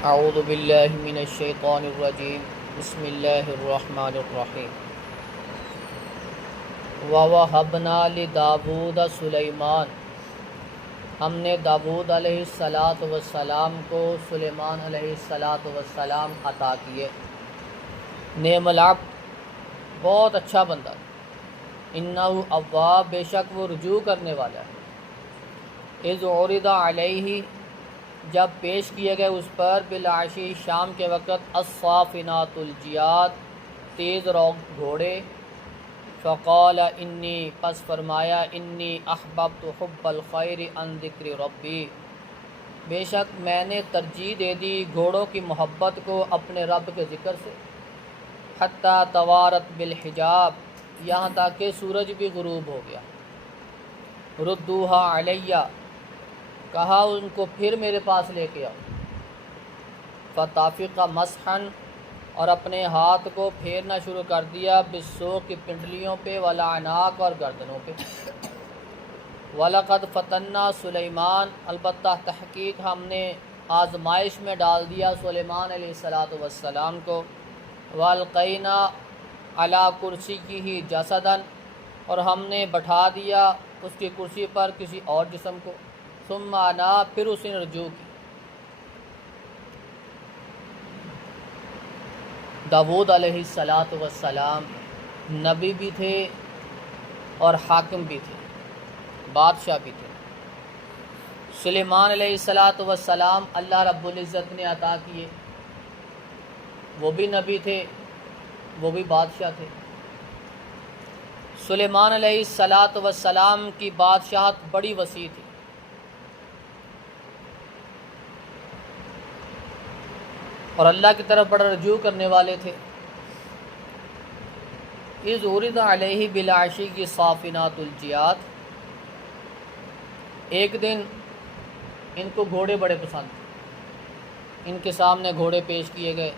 اعوذ باللہ من الشیطان الرجیم بسم اللہ الرحمن الرحیم وَوَهَبْنَا لِدَاوُودَ سلیمان، ہم نے داود علیہ السلام کو سلیمان علیہ السلام عطا کیے۔ نعم العبد، بہت اچھا بندہ، انہ اواب، بے شک وہ رجوع کرنے والا ہے۔ اذ عرض علیہ، جب پیش کیے گئے اس پر، بالعشی، شام کے وقت، الصافنات الجیاد، تیز رو گھوڑے، فقال انی، پس فرمایا، انی احببت حب الخیر عن ذکر ربی، بے شک میں نے ترجیح دے دی گھوڑوں کی محبت کو اپنے رب کے ذکر سے، حتی توارت بالحجاب، یہاں تک کہ سورج بھی غروب ہو گیا۔ ردوہا علیہ، کہا ان کو پھر میرے پاس لے کے آؤ۔ فطافق مسحن، اور اپنے ہاتھ کو پھیرنا شروع کر دیا، بالسوق کی پنڈلیوں پہ، والاعناق، اور گردنوں پہ۔ وَلَقَدْ فَتَنَّا سلیمان، البتہ تحقیق ہم نے آزمائش میں ڈال دیا سلیمان علیہ السلام کو۔ وَأَلْقَيْنَا عَلَى كُرْسِيِّهِ جَسَدًا، اور ہم نے بٹھا دیا اس کی کرسی پر کسی اور جسم کو۔ ثم اناب، پھر اس نے رجوع کی۔ داود علیہ السلام نبی بھی تھے اور حاکم بھی تھے، بادشاہ بھی تھے۔ سلیمان علیہ السلام اللہ رب العزت نے عطا کیے، وہ بھی نبی تھے، وہ بھی بادشاہ تھے۔ سلیمان علیہ السلام کی بادشاہت بڑی وسیع تھی۔ اور اللہ کی طرف بڑا رجوع کرنے والے تھے۔ اذ عرض علیہ بالعشی کی صافنات الجیاد، ایک دن ان کو گھوڑے بڑے پسند تھے، ان کے سامنے گھوڑے پیش کیے گئے۔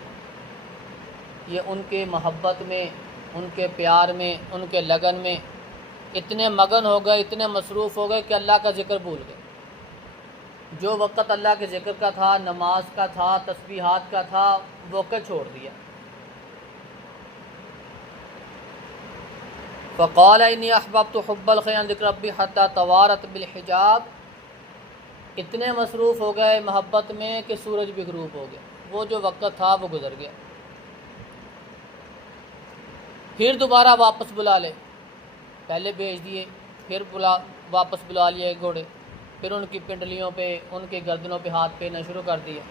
یہ ان کے محبت میں، ان کے پیار میں، ان کے لگن میں اتنے مگن ہو گئے، اتنے مصروف ہو گئے کہ اللہ کا ذکر بھول گئے۔ جو وقت اللہ کے ذکر کا تھا، نماز کا تھا، تسبیحات کا تھا، وہ وقت چھوڑ دیا۔ فقال انی احببت حب الخیر عن ذکر ربی حتی توارت بالحجاب، اتنے مصروف ہو گئے محبت میں کہ سورج بھی غروب ہو گیا، وہ جو وقت تھا وہ گزر گیا۔ پھر دوبارہ واپس بلا لے، پہلے بھیج دیے، پھر واپس بلا لیے گھوڑے، پھر ان کی پنڈلیوں پہ، ان کے گردنوں پہ ہاتھ پھیرنا شروع کر دیا۔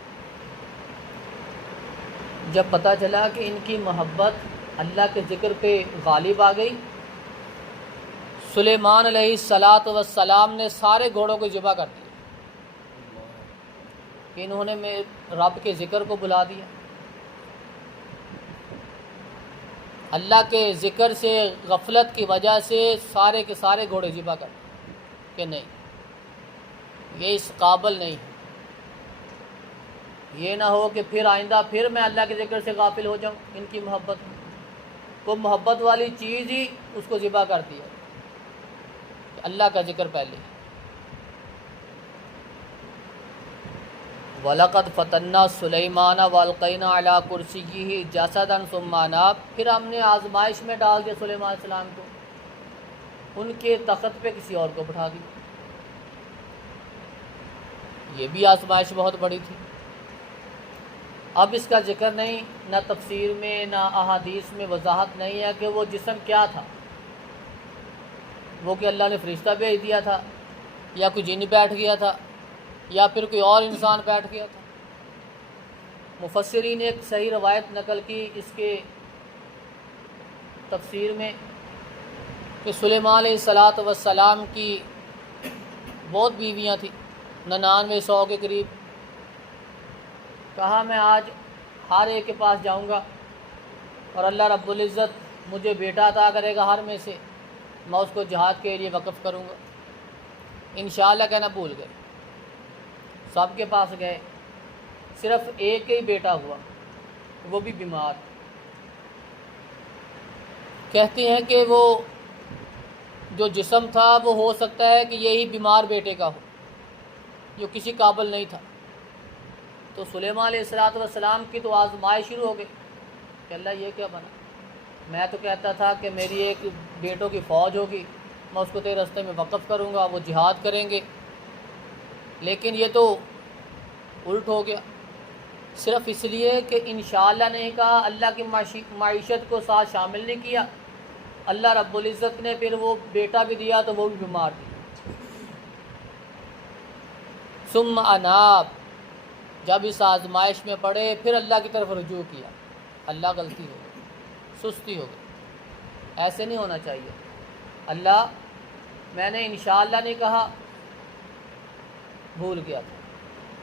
جب پتہ چلا کہ ان کی محبت اللہ کے ذکر پہ غالب آ گئی، سلیمان علیہ السلام نے سارے گھوڑوں کو ذبح کر دیا کہ انہوں نے رب کے ذکر کو بلا دیا۔ اللہ کے ذکر سے غفلت کی وجہ سے سارے کے سارے گھوڑے ذبح کر دیے کہ نہیں، یہ اس قابل نہیں ہے، یہ نہ ہو کہ پھر آئندہ پھر میں اللہ کے ذکر سے غافل ہو جاؤں۔ ان کی محبت کو، محبت والی چیز ہی اس کو ذبح کر دیا کہ اللہ کا ذکر پہلے۔ وَلَقَدْ فَتَنَّا سُلَيْمَانَ وَأَلْقَيْنَا عَلَى كُرْسِيِّهِ جَسَدًا ثُمَّ أَنَابَ، پھر ہم نے آزمائش میں ڈال دیا سلیمان علیہ السلام کو، ان کے تخت پہ کسی اور کو بٹھا دیا۔ یہ بھی آزمائش بہت بڑی تھی۔ اب اس کا ذکر نہیں، نہ تفسیر میں نہ احادیث میں وضاحت نہیں ہے کہ وہ جسم کیا تھا، وہ کہ اللہ نے فرشتہ بھیج دیا تھا، یا کوئی جن بیٹھ گیا تھا، یا پھر کوئی اور انسان بیٹھ گیا تھا۔ مفسرین نے ایک صحیح روایت نقل کی اس کے تفسیر میں کہ سلیمان علیہ السلام کی بہت بیویاں تھیں، 99 کے قریب۔ کہا میں آج ہر ایک کے پاس جاؤں گا اور اللہ رب العزت مجھے بیٹا عطا کرے گا، ہر میں سے میں اس کو جہاد کے لیے وقف کروں گا۔ انشاءاللہ کہنا بھول گئے، سب کے پاس گئے، صرف ایک ہی بیٹا ہوا، وہ بھی بیمار۔ کہتے ہیں کہ وہ جو جسم تھا وہ ہو سکتا ہے کہ یہی بیمار بیٹے کا ہو، جو کسی قابل نہیں تھا۔ تو سلیمان علیہ السلام کی تو آزمائش شروع ہو گئی کہ اللہ یہ کیا بنا، میں تو کہتا تھا کہ میری ایک بیٹوں کی فوج ہوگی، میں اس کو تیرے راستے میں وقف کروں گا، وہ جہاد کریں گے، لیکن یہ تو الٹ ہو گیا۔ صرف اس لیے کہ انشاءاللہ نہیں کہا، اللہ کی معیشت کو ساتھ شامل نہیں کیا، اللہ رب العزت نے پھر وہ بیٹا بھی دیا تو وہ بھی بیمار دیا۔ ثم اناب، جب اس آزمائش میں پڑے پھر اللہ کی طرف رجوع کیا، اللہ غلطی ہو گئی، سستی ہو گئی، ایسے نہیں ہونا چاہیے۔ اللہ میں نے انشاءاللہ نہیں کہا، بھول گیا تھا۔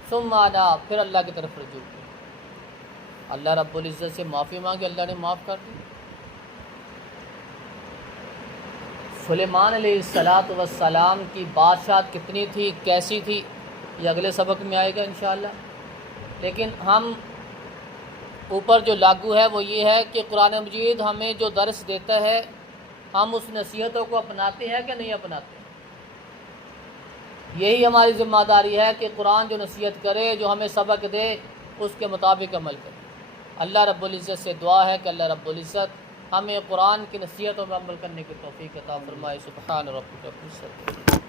ثم اناب، پھر اللہ کی طرف رجوع کیا، اللہ رب العزت سے معافی مانگی، اللہ نے معاف کر دی۔ سلیمان علیہ السلام کی بادشاہت کتنی تھی، کیسی تھی، یہ اگلے سبق میں آئے گا انشاءاللہ۔ لیکن ہم اوپر جو لاگو ہے وہ یہ ہے کہ قرآن مجید ہمیں جو درس دیتا ہے ہم اس نصیحتوں کو اپناتے ہیں کہ نہیں اپناتے۔ یہی ہماری ذمہ داری ہے کہ قرآن جو نصیحت کرے، جو ہمیں سبق دے، اس کے مطابق عمل کرے۔ اللہ رب العزت سے دعا ہے کہ اللہ رب العزت ہمیں قرآن کی نصیحتوں پر عمل کرنے کی توفیق عطا فرمائے۔ سبحان ربک رب العزت۔